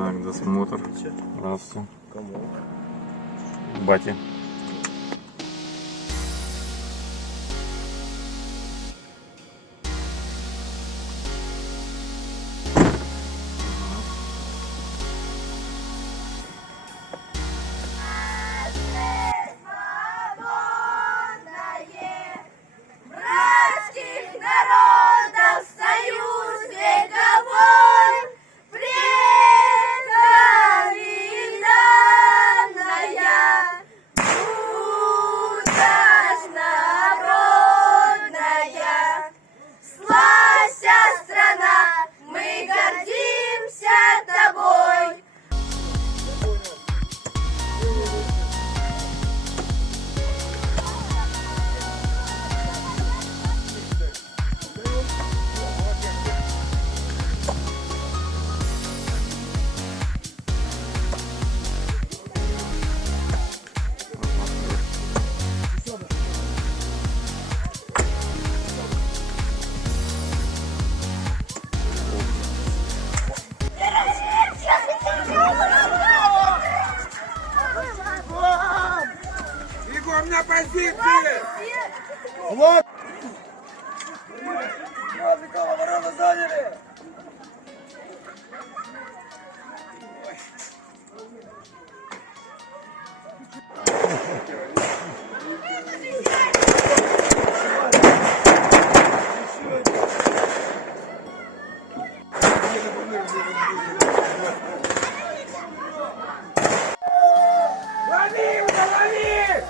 Так, досмотр. Здравствуйте. Кому? Бати. Бегом на позиции! Вот! Ворота заняли! Лови! Лови!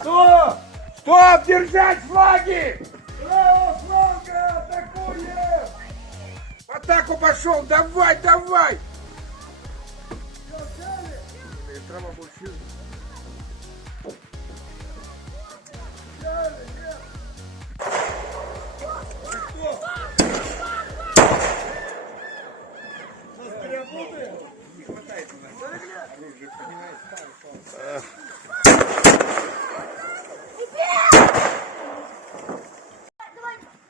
Стоп! Стоп! Держать флаги! Право фланга! Атакуем! В атаку пошел! Давай, давай! Трава больше. Не хватает у нас оружия, понимаешь?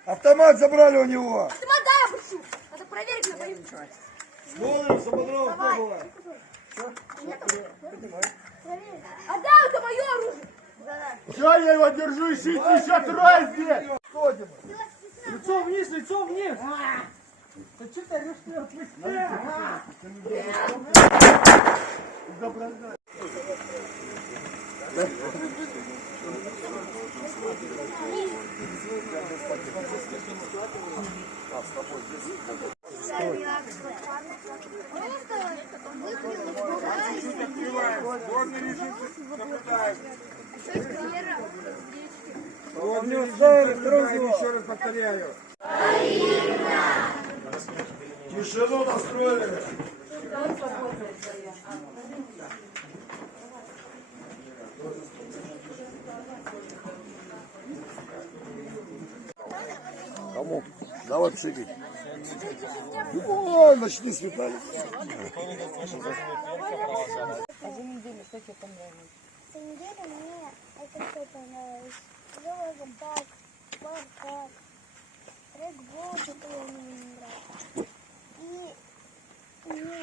Автомат забрали у него. Автомат, да, я хочу. Надо проверить на боевку. Смотрим, Самодрова пробовала. Отдай, это мое оружие. Все, я его держу, ищите, еще трое здесь. Ходим. Лицо вниз, лицо вниз. Да что ты орешь, ты отпусти. Водный режим наблюдаем. Водный режим, еще раз повторяю. Тишину настроили. Кому? Давай пшикай. О, начни с Виталий. А за неделю что тебе понравилось? За неделю мне это все понравилось. Велопарк, парк, регбол, который мне нравится. И мне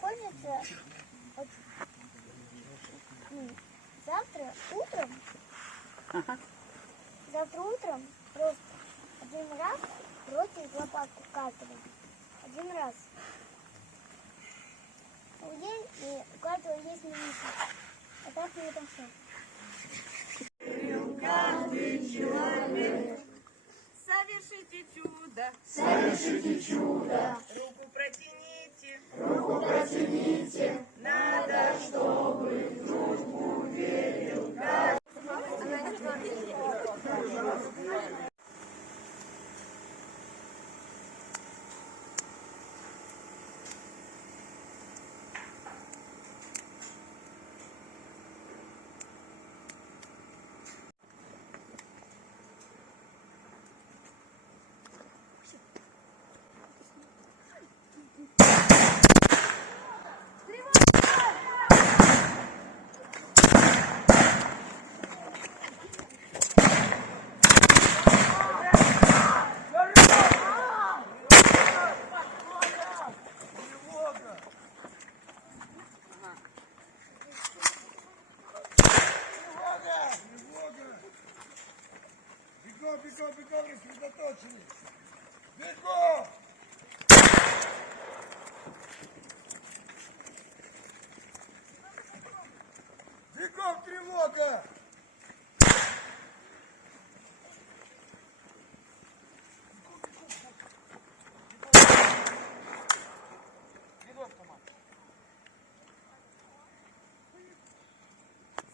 хочется вот, завтра утром просто один раз против лопатку вкатывать. Один раз. В день и у каждого есть минуты. А так мне это все. Каждый человек. Совершите чудо. Совершите чудо. Руку протяните. Руку протяните. Надо, чтобы в дружбу верил каждый. бегом, бегом, бегом, рассредоточились. Бегом! Бегом, тревога!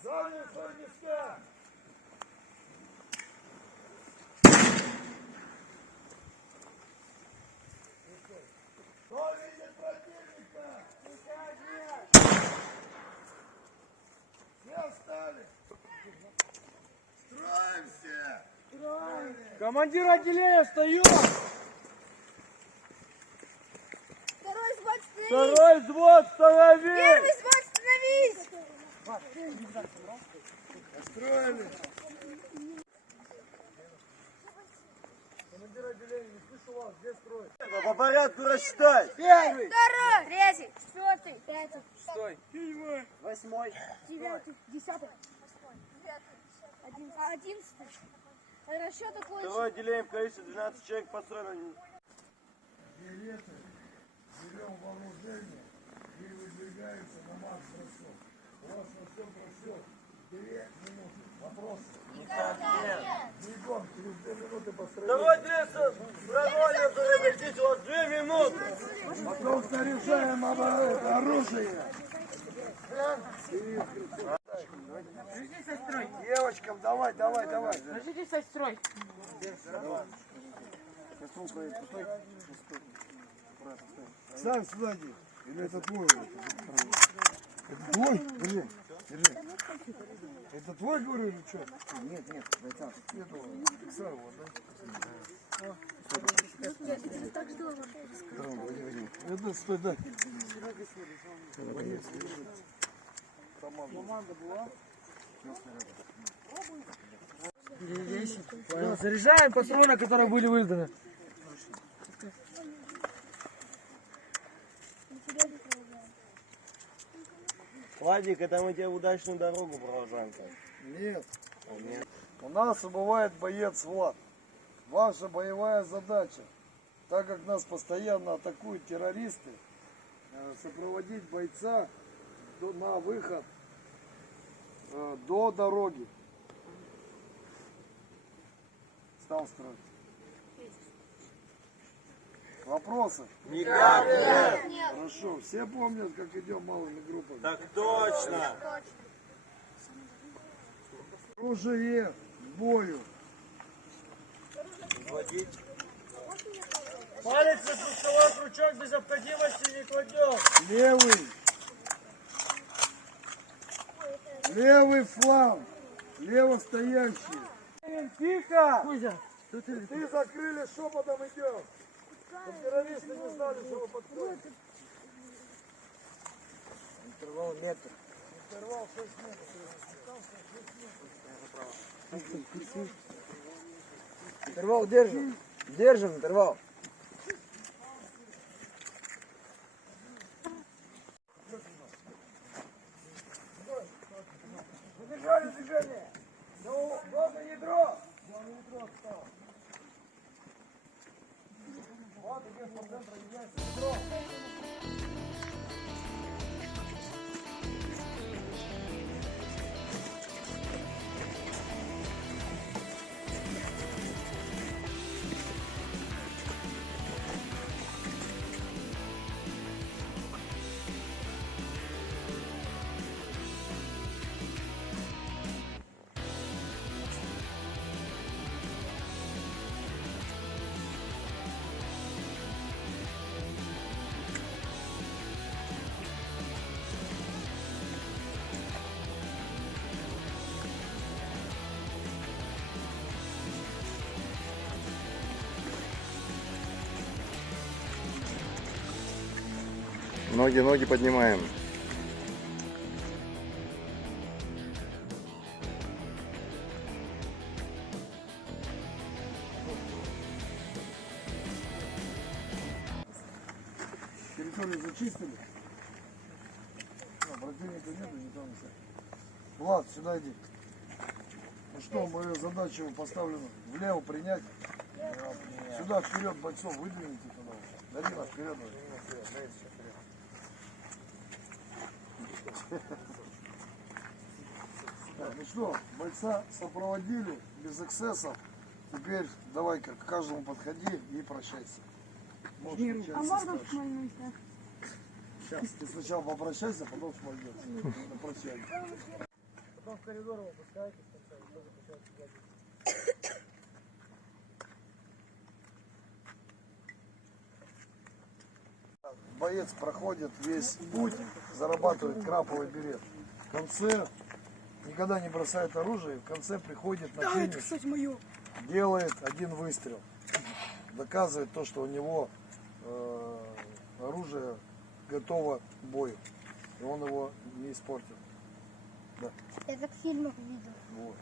Заняли свои места! Кто видит противника? Все встали! Строимся! Командир отделения, встает! Второй взвод, становись! Второй взвод, становись! Первый взвод, становись! Строили! По порядку рассчитай! Первый! Второй! Третий! Четвертый, пятый, Стой! Восьмой! девятый, десятый, Одиннадцатый. Расчет окончен. Второе отделение в количестве 12 человек построено. Билеты берем вооружение и выдвигаемся на марш-бросок. У вас на все бросок 2 минуты. Вопросы? Бегом, через 2 минуты построим. Второе отделение добровольно зарядить, у вас 2 минуты! Потом снаряжаем оружие. Девочкам, давай, давай, давай. Ложитесь в строй. Сам сзади. Или это твой? Это твой? Держи, держи. Это твой, говорю, или что? Нет, нет, бойца. Это фиксар его, да? Это стой, дай. Команда была? Заряжаем патроны, которые были выданы. Владик, это мы тебе удачную дорогу провожаем. Нет. У нас убывает боец Влад. Ваша боевая задача, так как нас постоянно атакуют террористы, сопроводить бойца на выход до дороги. Стал строить. Вопросы? Никак нет. Хорошо. Все помнят, как идем малыми группами? Так точно. Оружие к бою. Палец на спусковой крючок без необходимости не кладем. Левый. Левый фланг. Лево стоящий. Тихо. Ты закрыли, шепотом идем. Чтобы террористы не знали, что вы подходите. Интервал метр. Интервал 6 метров. Интервал держим. Держим интервал. Задержали движение. Главное ядро. Главное ядро отстало. Вот идет по центру, меняется ядро. Ноги, ноги поднимаем. Территорию зачистили. Противника нету, никого не сядет. Влад, сюда иди. что, мы задачу поставленную влево принять. Сюда вперед бойцов выдвините туда. Дарина, вперед. Так, ну что, бойца сопроводили без эксцессов. Теперь давай-ка к каждому подходи и прощайся. Можешь А можно шмальнуть? Сейчас, ты сначала попрощайся, потом шмальнется. На прощание. Потом в коридор выпускайте. Боец проходит весь путь, зарабатывает краповый берет. В конце никогда не бросает оружие, в конце приходит на финиш, делает один выстрел. Доказывает то, что у него оружие готово к бою. И он его не испортил. Да. Я как в фильмах видел. Вот.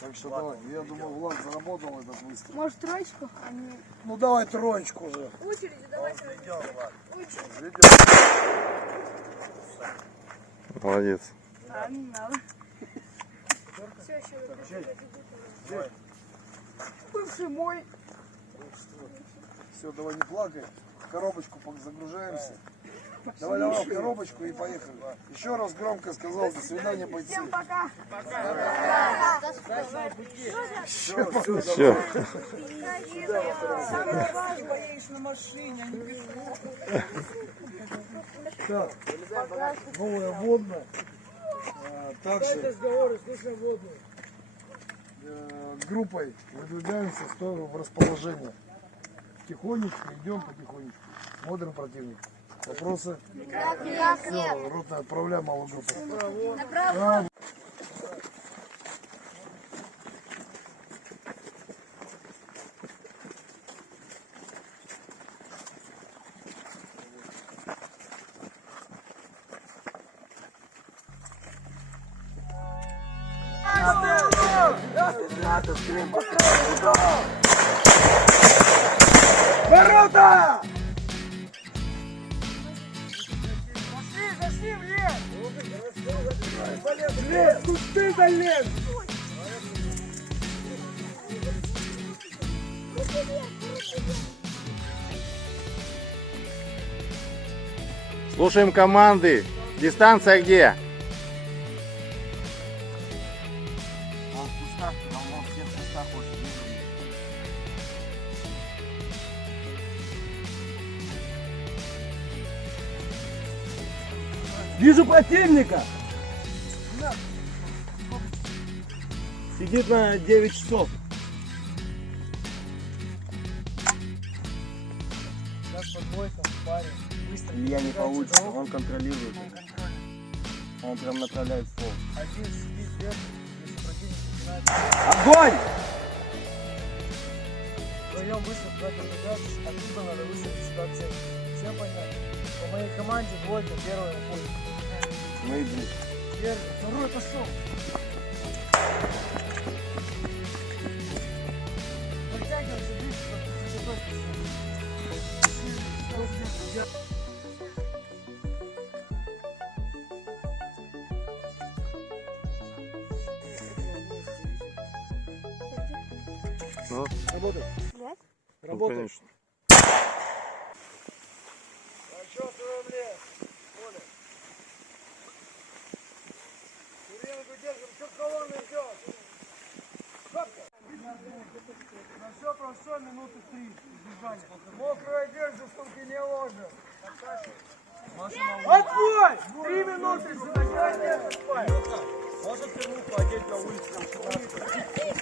Так что давай, я думаю, Влад заработал этот выстрел. Может, троечку? А не... Ну давай троечку уже. Очередь, давайте. Молодец. А, не надо. Бывший мой. Все, давай не плакай. В коробочку загружаемся. Давай, давай, в коробочку и поехали. Еще раз громко сказал, до свидания, бойцы. Всем пока. Все. Самое важное, поедешь на машине, а не пешком. Так, новая водная. Также группой выдвигаемся в сторону в расположение. Тихонечко идем потихонечку. Смотрим противник. Вопросы? Все, ротно отправляем малую группу. Да. Ворота! Зашли в лес! Лес, кусты за лес! Слушаем команды. Дистанция где? Вижу противника. Сидит на 9 часов. Илья не получится, он контролирует. Он прям направляет ствол. Огонь! Вдвоем вышли против ребят, оттуда надо выставить сюда цель. Всем понятно? По моей команде двойка, первая уходит. Мы иди. Первый, второй пошел. Подтягивайся ближе, чтобы Ну, Работай. Нет? ну, Работай. конечно. Расчесываем лес. Коля. Туренку держим, все колонны идет. Шапка. На все про все минуты 3 избежания. Мокрую одежду, сумки не ложим. Отбой! 3 минуты, задержать спать. Можно первуху одеть на улице?